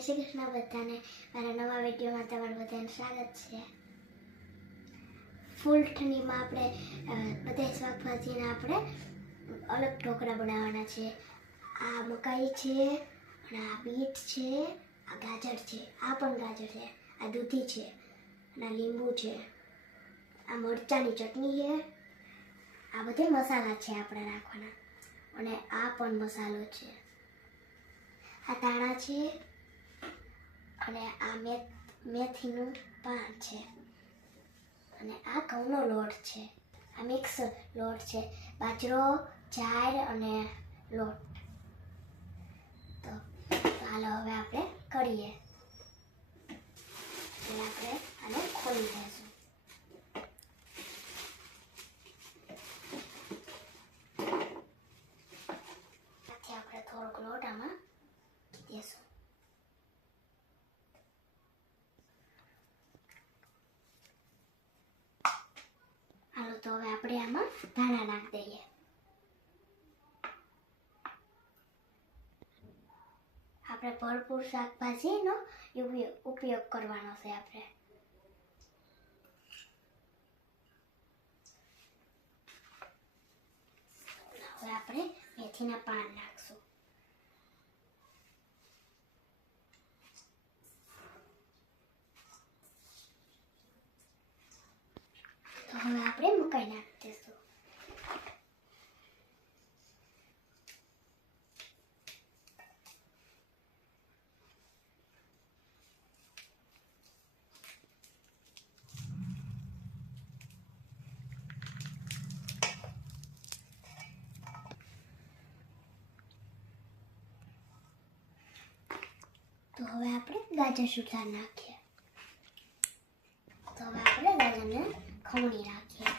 જય શ્રી કૃષ્ણ બધાને મારા નવા વિડીયોમાં તમારું બધાને સ્વાગત છે. ફૂલ ઠંડીમાં આપણે બધા શાકભાજીના આપણે અલગ ઢોકળા બનાવવાના છે. આ મકાઈ છે, અને આ બીટ છે, આ ગાજર છે, આ પણ ગાજર છે, આ દૂધી છે, અને આ લીંબુ છે, આ મરચાંની ચટણી છે, આ બધે મસાલા છે આપણે રાખવાના. અને આ પણ મસાલો છે. આ ધાણા છે અને આ મેથ, મેથીનું પાન છે. અને આ ઘઉંનો લોટ છે. આ મિક્સ લોટ છે. બાજરો જાર અને લોટ. તો ચાલો હવે આપણે કરીએ. એટલે આપણે આને ખોલી દઈશું આથી આપણે થોડોક લોટ આમાં દેશું હાલો તો હવે આપણે આમાં ધાણા નાખી દઈએ આપણે ભરપૂર શાકભાજીનો ઉપયોગ કરવાનો છે આપણે. હવે આપણે મેથીના પાન નાખશું તો હવે આપણે મકાઈ નાખી દઈશું તો હવે આપણે ગાજર સુધાર નાખીએ. તો હવે આપણે ગાજરને ખમણી રાખીએ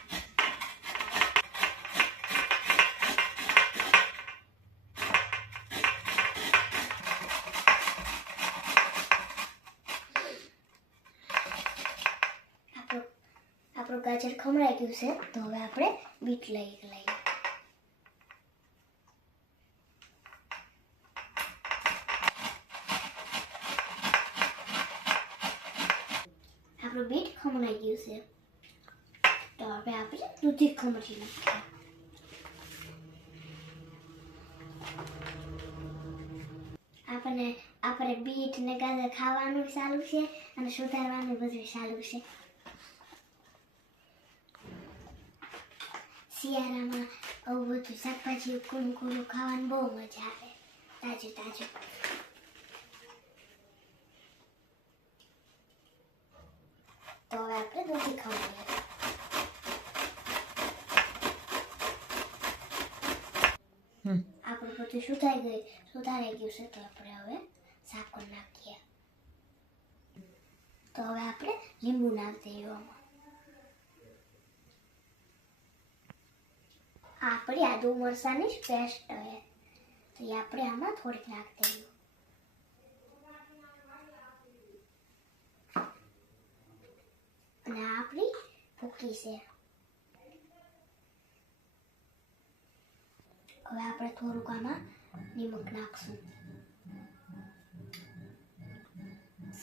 આપણું ગાજર ખમણાઈ ગયું છે. તો હવે આપણે બીટ લઈ લઈએ આપણું બીટ ખમણાઈ ગયું છે તો હવે આપણે દૂધી ખમણી નાખીએ આપણને આપણે બીટ ને ગાજર ખાવાનું ચાલુ છે અને સુધારવાનું બધું ચાલુ છે શિયાળામાં આવું બધું શાકભાજી કુણકુરું ખાવાની બહુ મજા આવે તાજું તાજું તો હવે આપણે દૂધી ખવડાવીએ આપણું બધું સુધાઈ ગયું સુધારાઈ ગયું છે તો આપણે હવે સાકર નાખીએ તો હવે આપણે લીંબુ નાખી દઈએ આપણી આદુ મરસાની પેસ્ટ છે તો એ આપણે આમાં થોડીક નાખી દઈએ અને આપણી ભૂકી છે હવે આપણે થોડુંક આમાં નિમક નાખશું.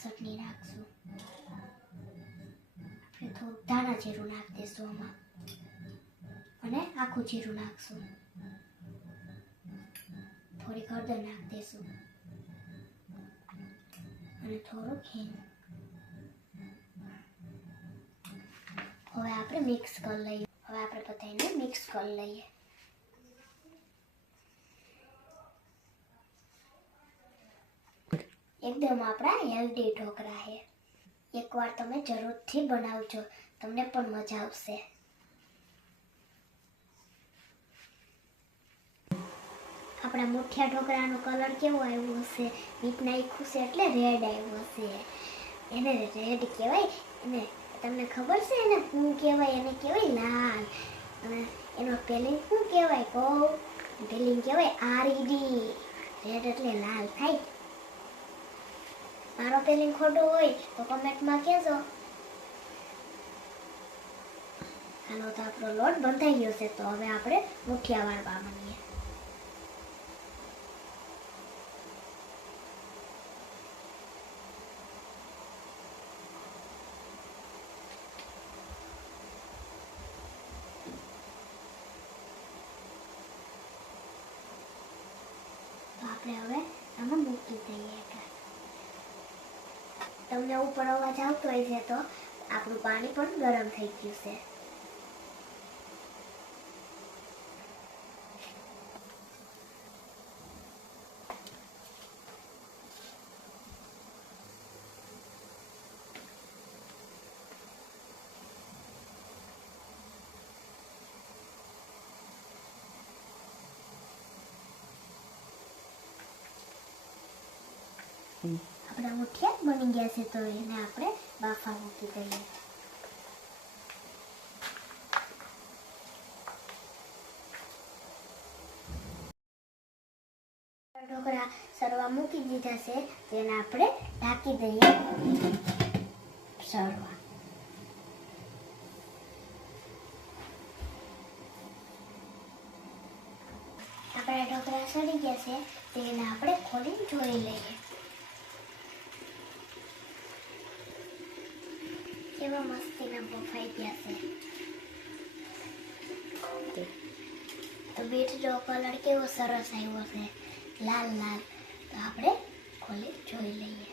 ચટણી નાખશું. આપણે થોડુંક ધાણા જીરું નાખી દઈશું આમાં. અને આખું જીરું નાખશું. થોડીક હળદર નાખી દઈશું અને થોડુંક હિંગ. હવે આપણે મિક્સ કરી લઈએ. હવે આપણે બધાને મિક્સ કરી લઈએ. એકદમ આપણા હેલ્ધી ઢોકળા છે. એકવાર તમે જરૂરથી બનાવજો, તમને પણ મજા આવશે. આપણા મુઠિયા ઢોકળાનો કલર કેવો આવ્યો હશે? બીટના ઈખું છે એટલે રેડ આવ્યો હશે. એને રેડ કહેવાય, એને તમને ખબર છે એને શું કહેવાય, એને કહેવાય લાલ. અને એનો પેલિંગ શું કહેવાય કહો? પેલિંગ કહેવાય આરઈડી રેડ એટલે લાલ થાય. મારો પેલિંગ ખોટો હોય તો કમેન્ટમાં કહેજો. હાલો, તો આપણો લોટ બંધાઈ ગયો છે, તો હવે આપણે મુઠિયા વાળવા માંડીએ આપણે હવે આમાં મૂકી દઈએ તમને ઉપર અવાજ આવતો હોય છે તો આપણું પાણી પણ ગરમ થઈ ગયું છે. આપણા મુઠિયા બની ગયા છે તો એને આપણે બાફા મૂકી દઈએ. ઢોકળા સરવા મૂકી દીધા છે, તેને આપણે ઢાંકી દઈએ સરવા. આપણા ઢોકળા સડી ગયા છે, તેને આપણે ખોલીને જોઈ લઈએ. મસ્તીના બફાઈ ગયા છે તો બીટનો કલર કેવો સરસ આવ્યો છે લાલ લાલ તો આપણે ખોલી જોઈ લઈએ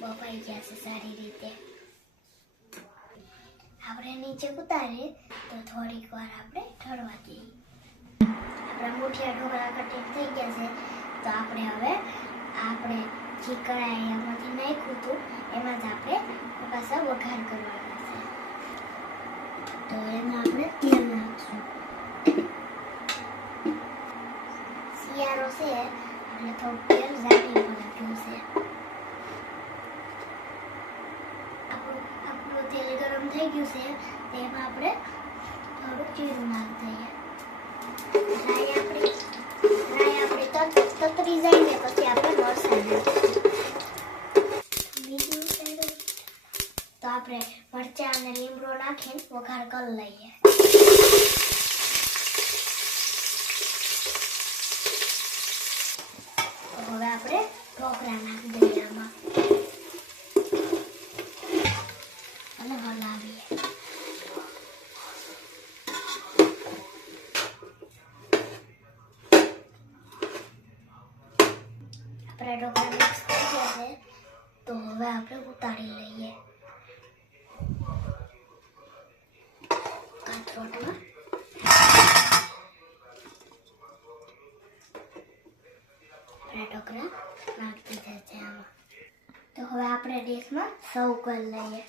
બફાઈ ગયા છે સારી રીતે આપણે નીચે ઉતારીએ તો થોડીક વાર આપણે ઠરવા દઈએ આપણા મુઠિયા ઢોકળા કટિંગ થઈ ગયા છે તો આપણે હવે આપણે જે કઢાઈ એમાંથી નાખ્યું હતું એમાં જ આપણે પાછા વઘાર કરવાના તો એમાં આપણે તેલ નાખીશું શિયાળો છે એટલે થોડું તેલ ઝાડી નાખ્યું છે આપણું આપણું તેલ ગરમ થઈ ગયું છે તેમાં આપણે થોડુંક જીરું નાખી દઈએ રાઈ આપણી રાઈ આપણી તત તતરી જાય ને પછી આપણે મરચાં નાખીશું બીજું સાઈડ તો આપણે મરચાં અને લીમડો નાખીને વઘાર કરી લઈએ તો હવે આપણે ઢોકળા નાખી દઈએ આમાં અને હલાવીએ આપણા ઢોકળા મિક્સ થઈ ગયા છે તો હવે આપણે ઉતારી લઈએ ઢોકળા નાખી દીધા આમાં. તો હવે આપણે ડીશમાં સર્વ કરી લઈએ.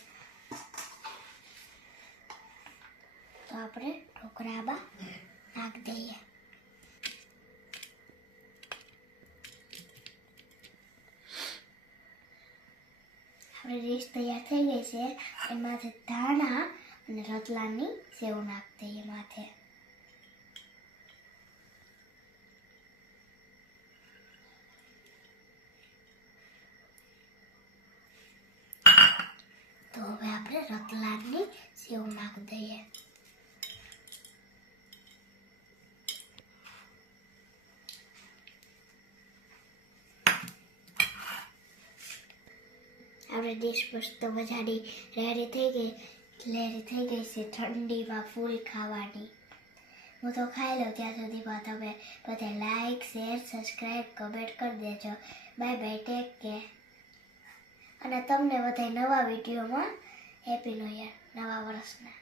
તો આપણે ઢોકળા બા નાખી દઈએ. આપણે ડીશ તૈયાર થઈ ગઈ છે. એમાંથી ધાણા અને રતલાની સેવ નાખી દઈએ માથે. તો હવે આપણે રતલાની સેવ નાખી દઈએ. આપણે ડીશ મસ્ત મજાની રેડી થઈ ગઈ. રેડી થઈ ગઈ છે ઠંડીમાં ફૂલ ખાવાની. હું તો ખાઈ લઉં ત્યાં સુધીમાં તમે બધા લાઈક શેર સબસ્ક્રાઈબ કમેન્ટ કરી દેજો. બાય બાય ટેક કેર અને તમને બધા નવા વિડીયોમાં હેપી ન્યૂ યર નવા વર્ષના.